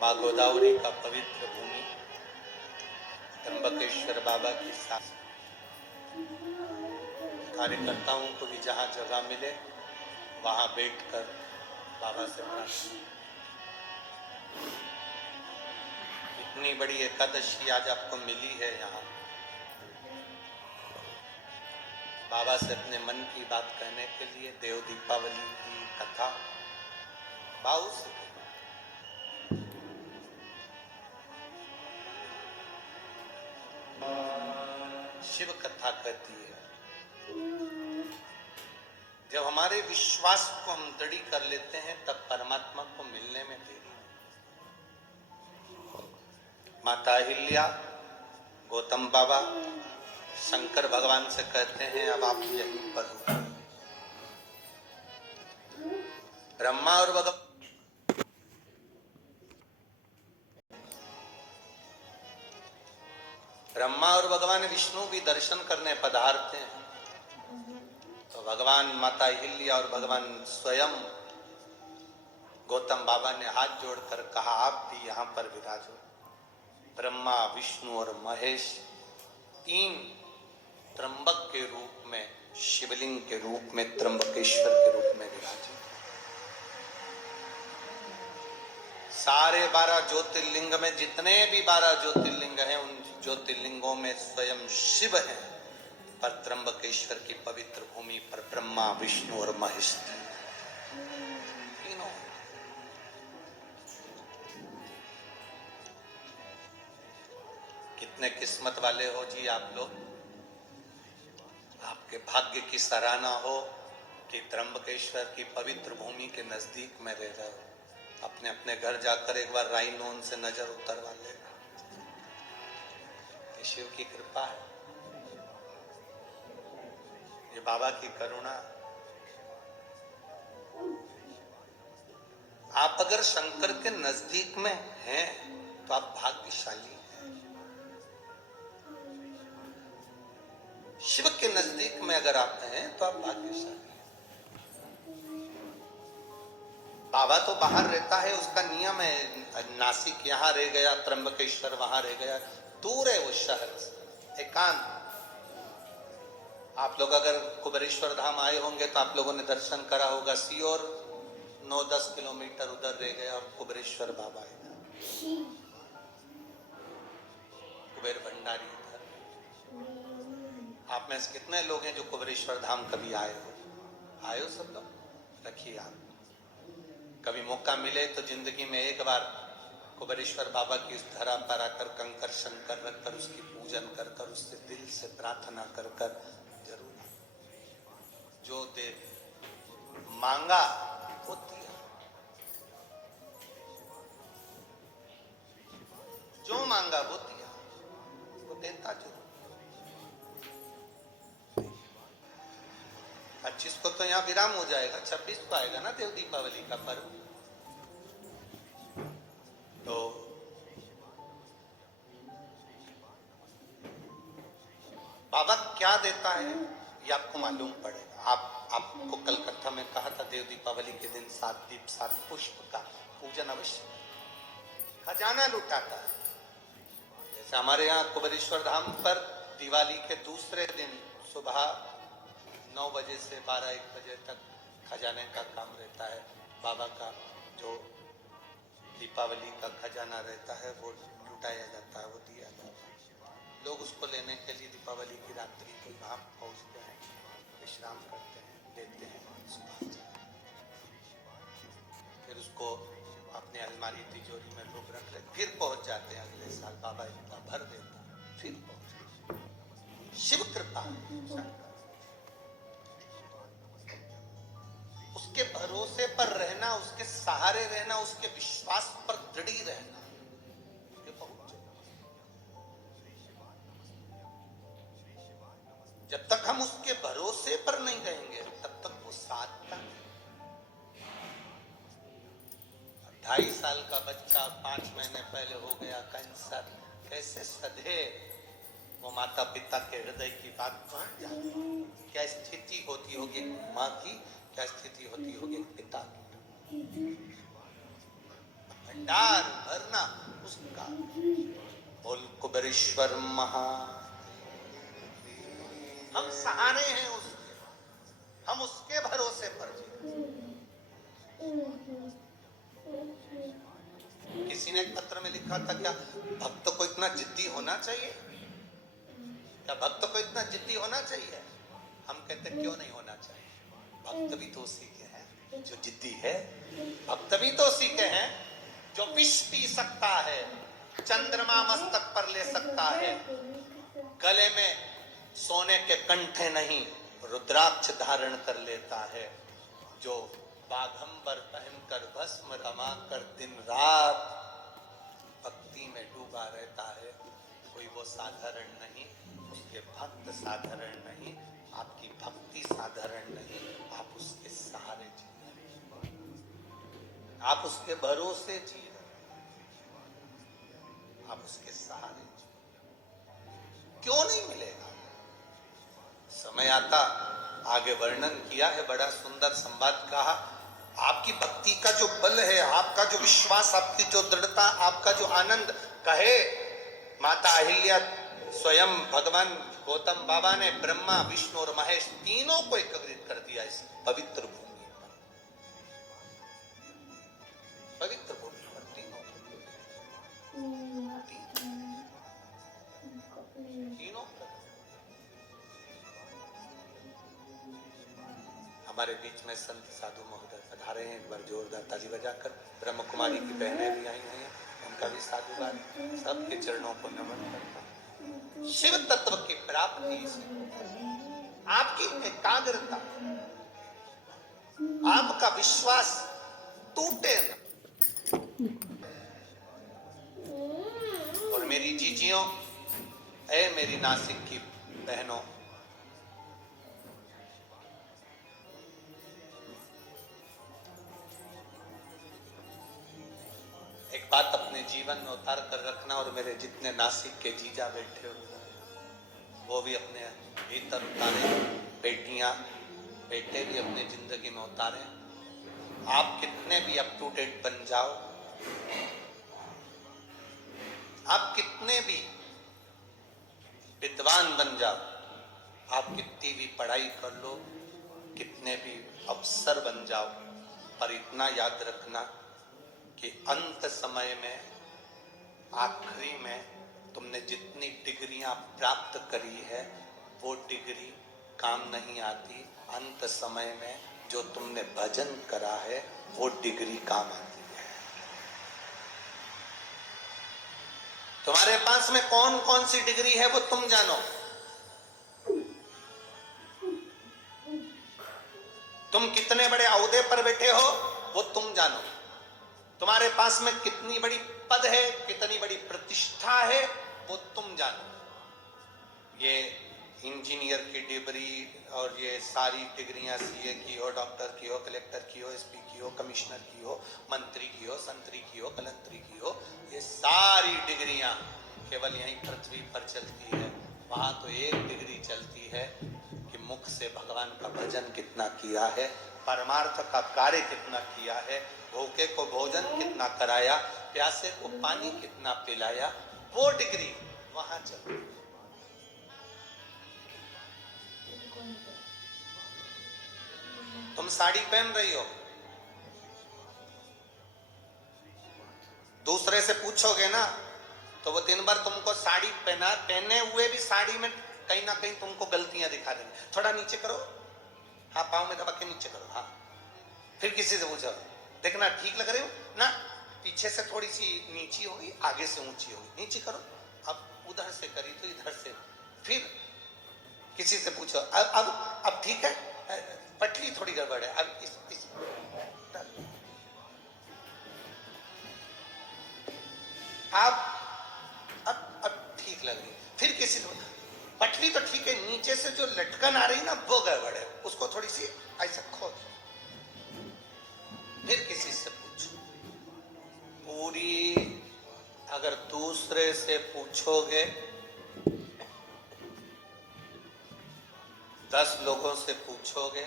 माँ गोदावरी का पवित्र भूमि त्र्यंबकेश्वर बाबा की साथ कार्यकर्ताओं को भी जहाँ जगह मिले वहाँ बैठकर बाबा से प्रार्थना। इतनी बड़ी एकादशी आज आपको मिली है यहाँ बाबा से अपने मन की बात कहने के लिए। देव दीपावली की कथा भाव से शिव कथा कहती है। जब हमारे विश्वास को हम दृढ़ कर लेते हैं तब परमात्मा को मिलने में देरी नहीं। माता अहिल्या गौतम बाबा शंकर भगवान से कहते हैं अब आप यहीं पर हो। ब्रह्मा और भगवान विष्णु भी दर्शन करने पधारते हैं तो भगवान माता अहिल्या और भगवान स्वयं गौतम बाबा ने हाथ जोड़कर कहा आप भी यहां पर विराजो। ब्रह्मा विष्णु और महेश तीन त्र्यंबक के रूप में शिवलिंग के रूप में त्र्यंबकेश्वर के रूप में विराजे। सारे 12 ज्योतिर्लिंग में जितने भी 12 ज्योतिर्लिंग हैं उन ज्योतिर्लिंगों में स्वयं शिव हैं पर त्र्यंबकेश्वर की पवित्र भूमि पर ब्रह्मा विष्णु और महेश तीनों। कितने किस्मत वाले हो जी आप लोग। आपके भाग्य की सराहना हो कि त्र्यंबकेश्वर की पवित्र भूमि के नजदीक में रह रहे हो। अपने अपने घर जाकर एक बार राइनोन से नजर उतरवा लेगा। ये शिव की कृपा है, ये बाबा की करुणा। आप अगर शंकर के नजदीक में हैं तो आप भाग्यशाली हैं। शिव के नजदीक में अगर आप हैं तो आप भाग्यशाली हैं। बाबा तो बाहर रहता है, उसका नियम है। नासिक यहाँ रह गया, त्र्यंबकेश्वर वहां रह गया, दूर है वो शहर से, एकांत। आप लोग अगर कुबेरेश्वर धाम आए होंगे तो आप लोगों ने दर्शन करा होगा। सीओर 9-10 किलोमीटर उधर रह गया और कुबेरेश्वर बाबा इधर, कुबेर भंडारी इधर। आप में से कितने लोग हैं जो कुबेरेश्वर धाम कभी आए हो? आए हो सब लोग? रखिए आप कभी मौका मिले तो जिंदगी में एक बार कुबेरेश्वर बाबा की इस धरा पर आकर कंकर शंकर रखकर उसकी पूजन कर कर उससे दिल से प्रार्थना कर कर जरूर। जो दे मांगा वो दिया, जो मांगा वो दिया, वो देता जरूर। 25 को तो यहाँ विराम हो जाएगा, 26 को आएगा ना देव दीपावली का पर्व। तो बाबा क्या देता है ये आपको मालूम पड़ेगा। आपको कल कथा में कहा था देव दीपावली के दिन 7 दीप 7 पुष्प का पूजन अवश्य, खजाना लुटाता है। जैसे हमारे यहाँ कुबेरेश्वर धाम पर दिवाली के दूसरे दिन सुबह 9 बजे से 12-1 बजे तक खजाने का काम रहता है। बाबा का जो दीपावली का खजाना रहता है वो लुटाया जाता है, वो दिया जाता है। लोग उसको लेने के लिए दीपावली की रात्रि को वहाँ पहुँचते हैं, विश्राम करते हैं, लेते हैं, फिर उसको अपने अलमारी तिजोरी में लोग रख लेते, फिर पहुँच जाते हैं अगले साल। बाबा इतना भर देता फिर पहुँच। शिव कृपा उसके भरोसे पर रहना, उसके सहारे रहना, उसके विश्वास पर दृढ़ रहना। जब तक हम उसके भरोसे पर नहीं रहेंगे तब तक वो साथ तक। 2.5 साल का बच्चा 5 महीने पहले हो गया कैंसर, कैसे सधे वो माता पिता के हृदय की बात पहुंच जाती। क्या स्थिति होती होगी माँ की, क्या स्थिति होती होगी पिता की। भंडार भरना कुबेरेश्वर महा। हम सहारे हैं उसके, हम उसके भरोसे पर जी। किसी ने एक पत्र में लिखा था, क्या भक्त को इतना जिद्दी होना चाहिए? क्या भक्त को इतना जिद्दी होना चाहिए? हम कहते क्यों नहीं होना चाहिए? भक्त भी तो उसी के हैं जो जिद्दी है। भक्त भी तो उसी के हैं जो विष पी सकता है, चंद्रमा मस्तक पर ले सकता है, गले में सोने के कंठे नहीं रुद्राक्ष धारण कर लेता है, जो बाघंबर पहनकर भस्म रमा कर दिन रात भक्ति में डूबा रहता है। कोई वो साधारण नहीं, उसके भक्त साधारण नहीं, आपकी भक्ति साधारण नहीं। आप उसके सहारे जी रहे, आप उसके भरोसे जी रहे, आप उसके सहारे जी। क्यों नहीं मिलेगा? समय आता, आगे वर्णन किया है, बड़ा सुंदर संवाद कहा। आपकी भक्ति का जो बल है, आपका जो विश्वास, आपकी जो दृढ़ता, आपका जो आनंद, कहे माता अहिल्या स्वयं भगवान गौतम बाबा ने ब्रह्मा विष्णु और महेश तीनों को एकत्रित कर दिया इस पवित्र भूमि पर, पवित्र भूमि पर तीनों हमारे बीच में संत साधु महोदय पधारे हैं। एक बार जोरदार ताली बजाकर। ब्रह्म कुमारी की बहनें भी आई हुई हैं, उनका भी साधुवाद। सबके चरणों को नमन करता हूं। शिव तत्व की प्राप्ति से आपकी एकाग्रता, आपका विश्वास टूटे न। और मेरी जीजियों, ऐ मेरी नासिक की बहनों, एक बात अपने जीवन में उतार कर रखना, और मेरे जितने नासिक के जीजा बैठे हुए वो भी अपने भीतर उतारे, बेटियां बेटे भी अपने जिंदगी में उतारे। आप कितने भी अप टू डेट बन जाओ, आप कितने भी विद्वान बन जाओ, आप कितनी भी पढ़ाई कर लो, कितने भी अफसर बन जाओ, पर इतना याद रखना कि अंत समय में, आखिरी में तुमने जितनी डिग्रियां प्राप्त करी है वो डिग्री काम नहीं आती। अंत समय में जो तुमने भजन करा है वो डिग्री काम आती है। तुम्हारे पास में कौन कौन सी डिग्री है वो तुम जानो। तुम कितने बड़े ओहदे पर बैठे हो वो तुम जानो। तुम्हारे पास में कितनी बड़ी पद है, कितनी बड़ी प्रतिष्ठा है वो तुम जानो। ये इंजीनियर की डिग्री और ये सारी डिग्रियां, सीए की हो, डॉक्टर की हो, कलेक्टर की हो, एसपी की हो, कमिश्नर की हो, मंत्री की हो, संतरी की हो, कलंतरी की हो, ये सारी डिग्रियां केवल यहीं पृथ्वी पर चलती है। वहां तो एक डिग्री चलती है कि मुख से भगवान का भजन कितना किया है, परमार्थ का कार्य कितना किया है, भूखे को भोजन कितना कराया, प्यासे को पानी कितना पिलाया, वो डिग्री वहां चलती है। तुम साड़ी पहन रही हो, दूसरे से पूछोगे ना तो वो दिन भर तुमको साड़ी पहने हुए भी साड़ी में कहीं ना कहीं तुमको गलतियां दिखा देंगे। थोड़ा नीचे करो, हाँ पाँव में दबा के नीचे करो, हाँ। फिर किसी से पूछो, देखना ठीक लग रही हो ना, पीछे से थोड़ी सी नीची होगी, आगे से ऊंची होगी, नीचे करो। अब उधर से करी तो इधर से। फिर किसी से पूछो, अब ठीक है, पटली थोड़ी गड़बड़ है, अब इस अब ठीक लग रही। फिर किसी से, पटली तो ठीक है, नीचे से जो लटकन आ रही ना वो गड़बड़ है, उसको थोड़ी सी ऐसा खोल। फिर किसी से पूछो। पूरी अगर दूसरे से पूछोगे, 10 लोगों से पूछोगे